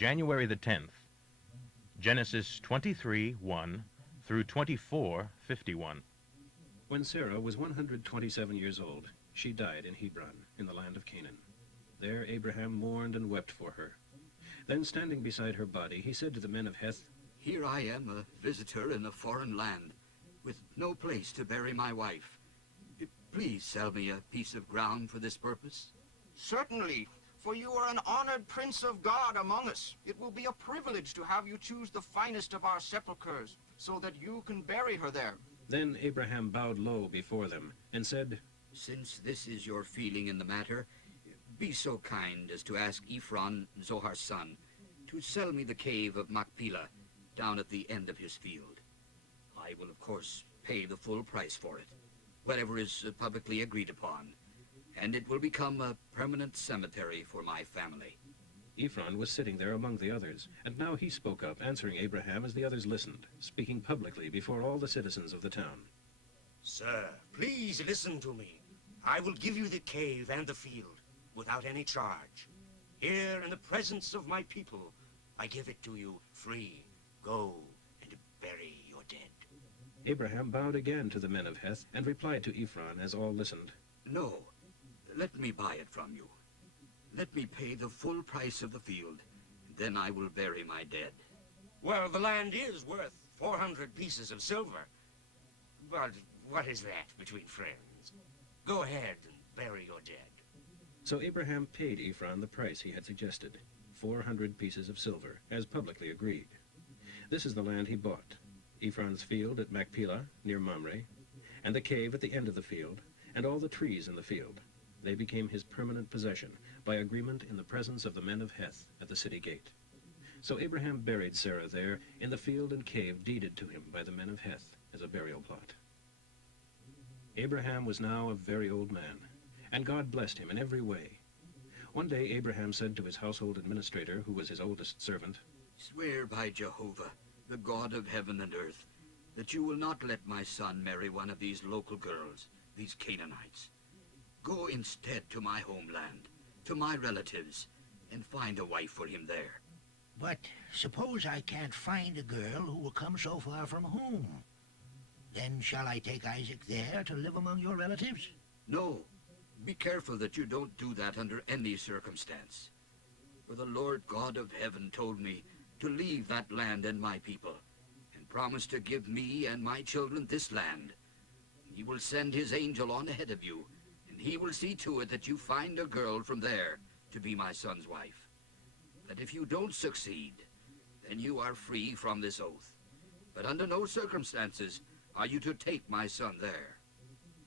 January the 10th, Genesis 23:1 through 24:51. When Sarah was 127 years old, she died in Hebron, in the land of Canaan. There Abraham mourned and wept for her. Then, standing beside her body, he said to the men of Heth, "Here I am, a visitor in a foreign land, with no place to bury my wife. Please sell me a piece of ground for this purpose." Certainly, for you are an honored prince of God among us. It will be a privilege to have you choose the finest of our sepulchres, so that you can bury her there. Then Abraham bowed low before them and said, "Since this is your feeling in the matter, be so kind as to ask Ephron, Zohar's son, to sell me the cave of Machpelah down at the end of his field. I will, of course, pay the full price for it, whatever is publicly agreed upon, and it will become a permanent cemetery for my family." Ephron was sitting there among the others, and now he spoke up, answering Abraham as the others listened, speaking publicly before all the citizens of the town. "Sir, please listen to me. I will give you the cave and the field without any charge. Here, in the presence of my people, I give it to you free. Go and bury your dead." Abraham bowed again to the men of Heth and replied to Ephron as all listened, "No, let me buy it from you. Let me pay the full price of the field, and then I will bury my dead." Well, the land is worth 400 pieces of silver. But what is that between friends? Go ahead and bury your dead. So Abraham paid Ephron the price he had suggested, 400 pieces of silver, as publicly agreed. This is the land he bought: Ephron's field at Machpelah, near Mamre, and the cave at the end of the field, and all the trees in the field. They became his permanent possession, by agreement in the presence of the men of Heth at the city gate. So Abraham buried Sarah there, in the field and cave deeded to him by the men of Heth as a burial plot. Abraham was now a very old man, and God blessed him in every way. One day Abraham said to his household administrator, who was his oldest servant, "Swear by Jehovah, the God of heaven and earth, that you will not let my son marry one of these local girls, these Canaanites. Go instead to my homeland, to my relatives, and find a wife for him there." "But suppose I can't find a girl who will come so far from home. Then shall I take Isaac there to live among your relatives?" "No, be careful that you don't do that under any circumstance. For the Lord God of heaven told me to leave that land and my people, and promised to give me and my children this land. He will send his angel on ahead of you, and he will see to it that you find a girl from there to be my son's wife. But if you don't succeed, then you are free from this oath. But under no circumstances are you to take my son there."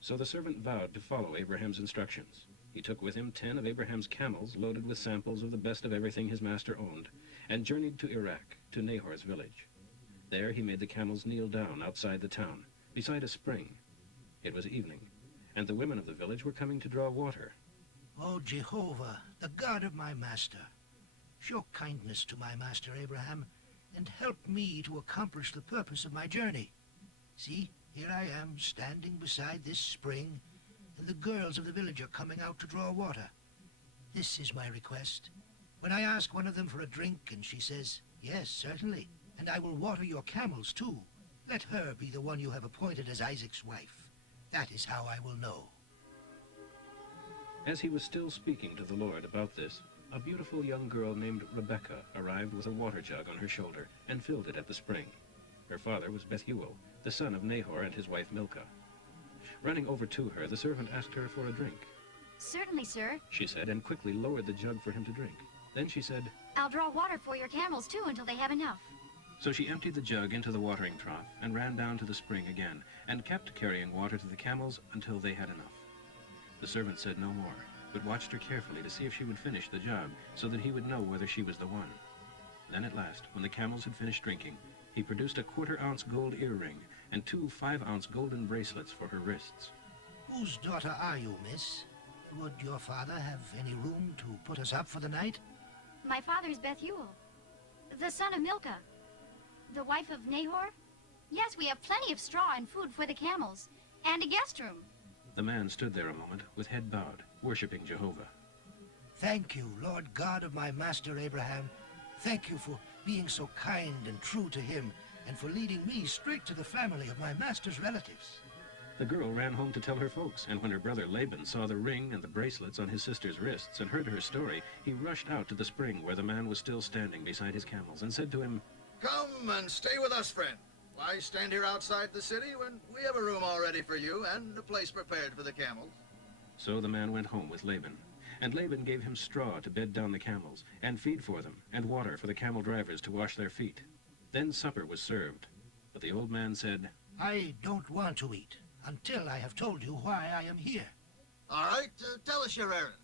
So the servant vowed to follow Abraham's instructions. He took with him 10 of Abraham's camels loaded with samples of the best of everything his master owned, and journeyed to Iraq, to Nahor's village. There he made the camels kneel down outside the town, beside a spring. It was evening, and the women of the village were coming to draw water. "O Jehovah, the God of my master, show kindness to my master Abraham, and help me to accomplish the purpose of my journey. See, here I am, standing beside this spring, and the girls of the village are coming out to draw water. This is my request. When I ask one of them for a drink, and she says, 'Yes, certainly, and I will water your camels too,' let her be the one you have appointed as Isaac's wife. That is how I will know." As he was still speaking to the Lord about this, a beautiful young girl named Rebekah arrived with a water jug on her shoulder and filled it at the spring. Her father was Bethuel, the son of Nahor and his wife Milcah. Running over to her, the servant asked her for a drink. "Certainly, sir. She said, and quickly lowered the jug for him to drink. Then she said, I'll draw water for your camels, too, until they have enough." So she emptied the jug into the watering trough and ran down to the spring again, and kept carrying water to the camels until they had enough. The servant said no more, but watched her carefully to see if she would finish the jug, so that he would know whether she was the one. Then at last, when the camels had finished drinking, he produced a 1/4-ounce gold earring and 2 5-ounce golden bracelets for her wrists. "Whose daughter are you, miss? Would your father have any room to put us up for the night?" "My father's Bethuel, the son of Milcah, the wife of Nahor. Yes, we have plenty of straw and food for the camels, and a guest room." The man stood there a moment, with head bowed, worshipping Jehovah. "Thank you, Lord God of my master Abraham. thank you for being so kind and true to him, and for leading me straight to the family of my master's relatives." The girl ran home to tell her folks, and when her brother Laban saw the ring and the bracelets on his sister's wrists and heard her story, he rushed out to the spring where the man was still standing beside his camels and said to him, "Come and stay with us, friend. Why stand here outside the city when we have a room all ready for you and a place prepared for the camels?" So the man went home with Laban. And Laban gave him straw to bed down the camels, and feed for them, and water for the camel drivers to wash their feet. Then supper was served. But the old man said, "I don't want to eat until I have told you why I am here. All right, tell us your errand.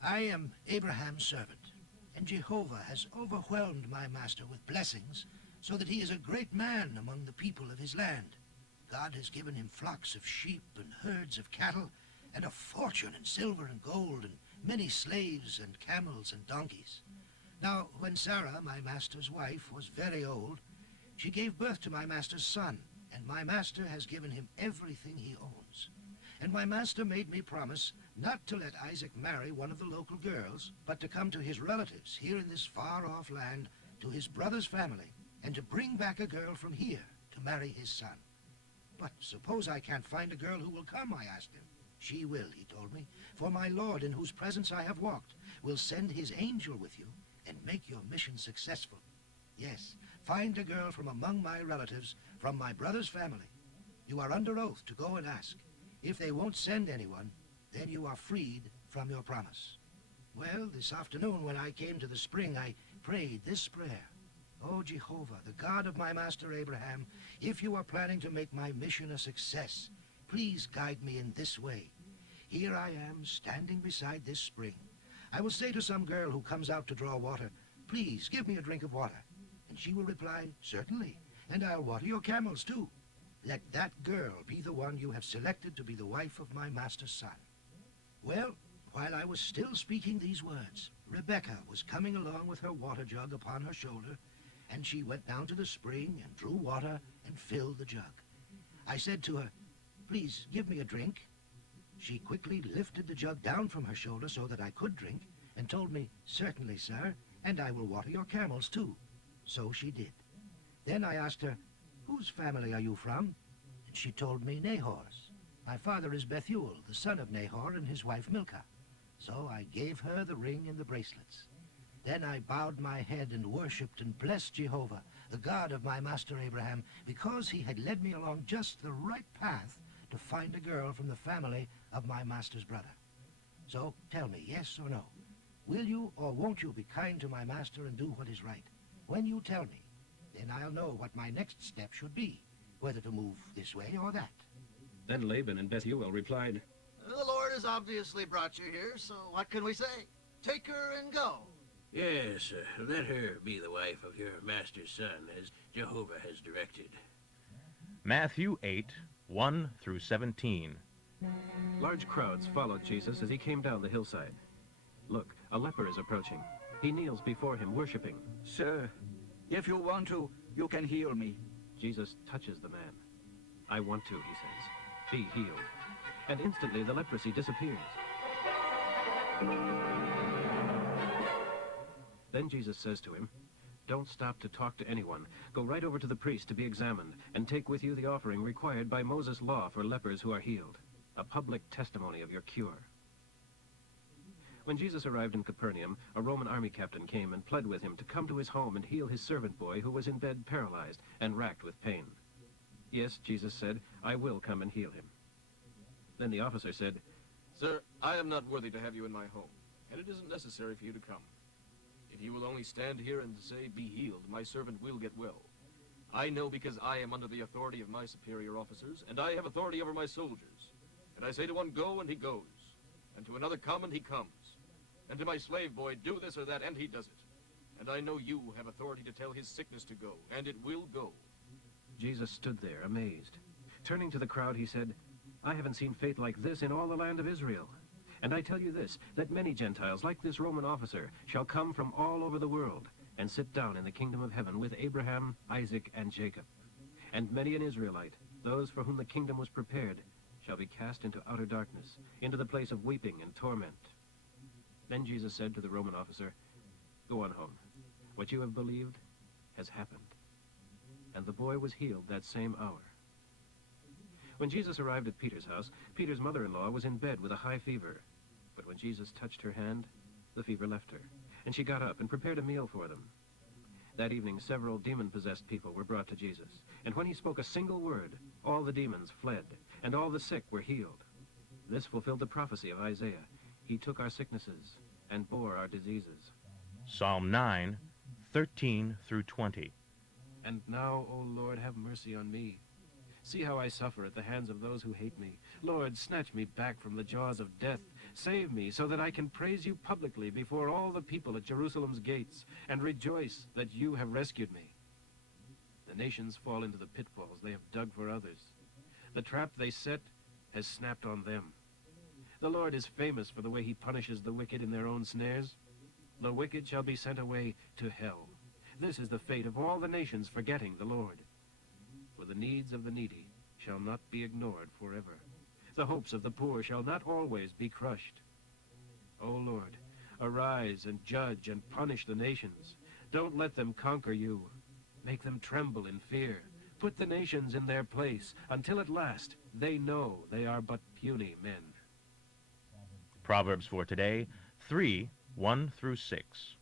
I am Abraham's servant, and Jehovah has overwhelmed my master with blessings, so that he is a great man among the people of his land. God has given him flocks of sheep and herds of cattle, and a fortune in silver and gold, and many slaves and camels and donkeys. Now, when Sarah, my master's wife, was very old, she gave birth to my master's son, and my master has given him everything he owns. And my master made me promise not to let Isaac marry one of the local girls, but to come to his relatives here in this far-off land, to his brother's family, and to bring back a girl from here to marry his son. But suppose I can't find a girl who will come, I asked him. She will, he told me, for my Lord, in whose presence I have walked, will send his angel with you and make your mission successful. Yes, find a girl from among my relatives, from my brother's family. You are under oath to go and ask. If they won't send anyone, then you are freed from your promise." Well, this afternoon when I came to the spring, I prayed this prayer. "O Jehovah, the God of my master Abraham, if you are planning to make my mission a success, please guide me in this way. Here I am, standing beside this spring. I will say to some girl who comes out to draw water, 'Please give me a drink of water.' And she will reply, 'Certainly, and I'll water your camels too.' Let that girl be the one you have selected to be the wife of my master's son." Well, while I was still speaking these words, Rebecca was coming along with her water jug upon her shoulder, and she went down to the spring and drew water and filled the jug. I said to her, "Please give me a drink." She quickly lifted the jug down from her shoulder so that I could drink, and told me, "Certainly, sir, and I will water your camels too." So she did. Then I asked her, "Whose family are you from?" And she told me Nahor's. My father is Bethuel, the son of Nahor, and his wife Milcah. So I gave her the ring and the bracelets. Then I bowed my head and worshipped and blessed Jehovah, the God of my master Abraham, because he had led me along just the right path to find a girl from the family of my master's brother. So tell me, yes or no, will you or won't you be kind to my master and do what is right? When you tell me, then I'll know what my next step should be, whether to move this way or that." Then Laban and Bethuel replied, "The Lord has obviously brought you here, so what can we say? Take her and go." Yes, let her be the wife of your master's son, as Jehovah has directed. Matthew 8, 1 through 17. Large crowds followed Jesus as he came down the hillside. Look, a leper is approaching. He kneels before him, worshiping. "Sir, if you want to, you can heal me." Jesus touches the man. "I want to," he says. "Be healed." And instantly the leprosy disappears. Then Jesus says to him, "Don't stop to talk to anyone. Go right over to the priest to be examined, and take with you the offering required by Moses' law for lepers who are healed, a public testimony of your cure." When Jesus arrived in Capernaum, a Roman army captain came and pled with him to come to his home and heal his servant boy who was in bed paralyzed and racked with pain. "Yes," Jesus said, "I will come and heal him." Then the officer said, "Sir, I am not worthy to have you in my home, and it isn't necessary for you to come. If you will only stand here and say, 'Be healed,' my servant will get well. I know because I am under the authority of my superior officers, and I have authority over my soldiers. And I say to one, 'Go,' and he goes, and to another, 'Come,' and he comes. And to my slave boy, 'Do this or that,' and he does it. And I know you have authority to tell his sickness to go, and it will go." Jesus stood there, amazed. Turning to the crowd, he said, "I haven't seen faith like this in all the land of Israel. And I tell you this, that many Gentiles, like this Roman officer, shall come from all over the world and sit down in the kingdom of heaven with Abraham, Isaac, and Jacob. And many an Israelite, those for whom the kingdom was prepared, shall be cast into outer darkness, into the place of weeping and torment." Then Jesus said to the Roman officer, "Go on home. What you have believed has happened. And the boy was healed that same hour. When Jesus arrived at Peter's house, Peter's mother-in-law was in bed with a high fever. But when Jesus touched her hand, the fever left her, and she got up and prepared a meal for them. That evening, several demon-possessed people were brought to Jesus, and when he spoke a single word, all the demons fled, and all the sick were healed. This fulfilled the prophecy of Isaiah. He took our sicknesses and bore our diseases. Psalm 9, 13 through 20. And now, O Lord, have mercy on me. See how I suffer at the hands of those who hate me. Lord, snatch me back from the jaws of death. Save me so that I can praise you publicly before all the people at Jerusalem's gates and rejoice that you have rescued me. The nations fall into the pitfalls they have dug for others. The trap they set has snapped on them. The Lord is famous for the way he punishes the wicked in their own snares. The wicked shall be sent away to hell. This is the fate of all the nations forgetting the Lord. For the needs of the needy shall not be ignored forever. The hopes of the poor shall not always be crushed. O Lord, arise and judge and punish the nations. Don't let them conquer you. Make them tremble in fear. Put the nations in their place until at last they know they are but puny men. Proverbs for today, 3, 1 through 6.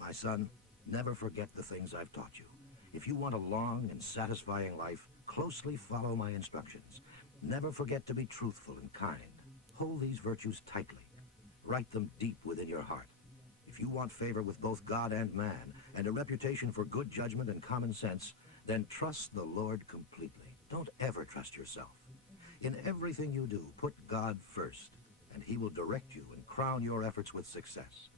My son, never forget the things I've taught you. If you want a long and satisfying life, closely follow my instructions. Never forget to be truthful and kind. Hold these virtues tightly. Write them deep within your heart. If you want favor with both God and man, and a reputation for good judgment and common sense, then trust the Lord completely. Don't ever trust yourself. In everything you do, put God first, and he will direct you and crown your efforts with success.